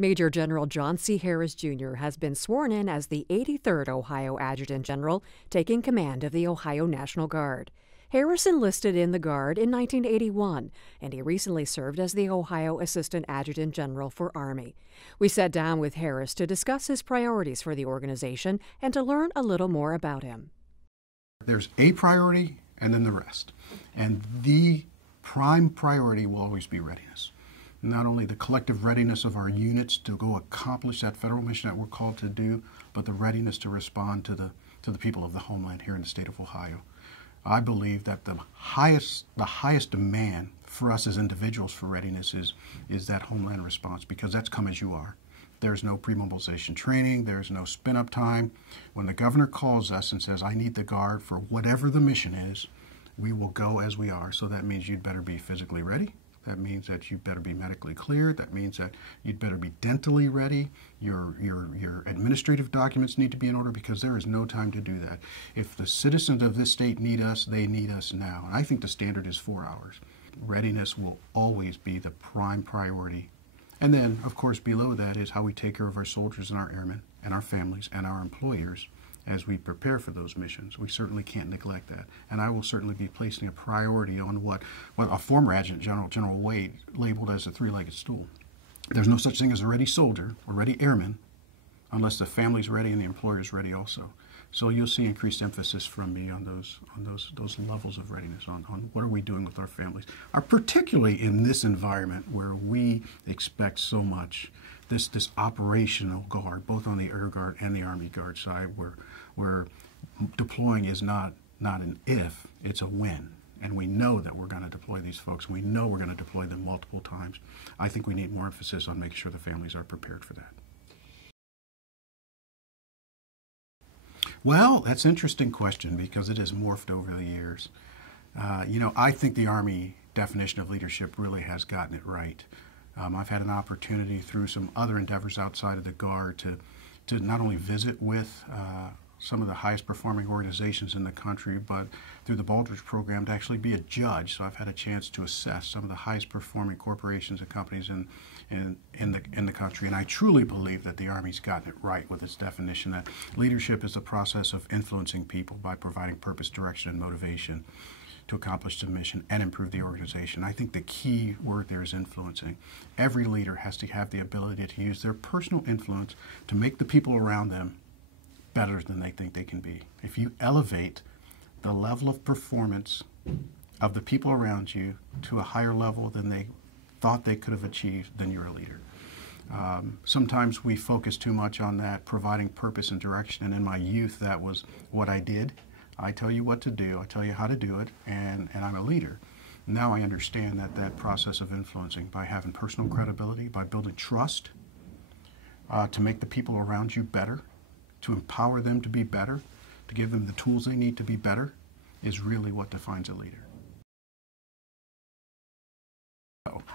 Major General John C. Harris, Jr. has been sworn in as the 83rd Ohio Adjutant General, taking command of the Ohio National Guard. Harris enlisted in the Guard in 1981, and he recently served as the Ohio Assistant Adjutant General for Army. We sat down with Harris to discuss his priorities for the organization and to learn a little more about him. There's a priority and then the rest. And the prime priority will always be readiness. Not only the collective readiness of our units to go accomplish that federal mission that we're called to do, but the readiness to respond to the people of the homeland here in the state of Ohio. I believe that the highest demand for us as individuals for readiness is that homeland response, because that's come as you are. There's no pre-mobilization training, there's no spin-up time. When the governor calls us and says, I need the Guard for whatever the mission is, we will go as we are. So that means you'd better be physically ready. That means that you better be medically cleared. That means that you'd better be dentally ready. Your administrative documents need to be in order, because there is no time to do that. If the citizens of this state need us, they need us now. And I think the standard is 4 hours. Readiness will always be the prime priority. And then, of course, below that is how we take care of our soldiers and our airmen and our families and our employers as we prepare for those missions. We certainly can't neglect that. And I will certainly be placing a priority on what a former Adjutant General, General Wade, labeled as a three-legged stool. There's no such thing as a ready soldier or ready airman unless the family's ready and the employer's ready also. So you'll see increased emphasis from me on those levels of readiness, on what are we doing with our families, particularly in this environment where we expect so much. This operational guard, both on the Air Guard and the Army Guard side, where deploying is not an if, it's a when. And we know that we're going to deploy these folks. We know we're going to deploy them multiple times. I think we need more emphasis on making sure the families are prepared for that. Well, that's an interesting question, because it has morphed over the years. I think the Army definition of leadership really has gotten it right. I've had an opportunity through some other endeavors outside of the Guard to not only visit with some of the highest performing organizations in the country, but through the Baldrige program to actually be a judge. So I've had a chance to assess some of the highest performing corporations and companies in the country. And I truly believe that the Army's gotten it right with its definition that leadership is the process of influencing people by providing purpose, direction, and motivation to accomplish the mission and improve the organization. I think the key word there is influencing. Every leader has to have the ability to use their personal influence to make the people around them better than they think they can be. If you elevate the level of performance of the people around you to a higher level than they thought they could have achieved, then you're a leader. Sometimes we focus too much on that, providing purpose and direction, and in my youth that was what I did. I tell you what to do, I tell you how to do it, and I'm a leader. Now I understand that process of influencing by having personal credibility, by building trust, to make the people around you better, to empower them to be better, to give them the tools they need to be better, is really what defines a leader.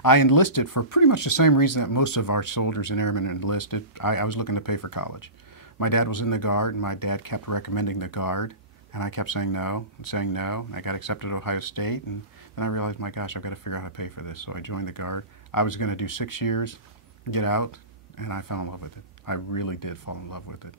I enlisted for pretty much the same reason that most of our soldiers and airmen enlisted. I was looking to pay for college. My dad was in the Guard, and my dad kept recommending the Guard. And I kept saying no and saying no, and I got accepted at Ohio State, and then I realized, my gosh, I've got to figure out how to pay for this. So I joined the Guard. I was going to do 6 years, get out, and I fell in love with it. I really did fall in love with it.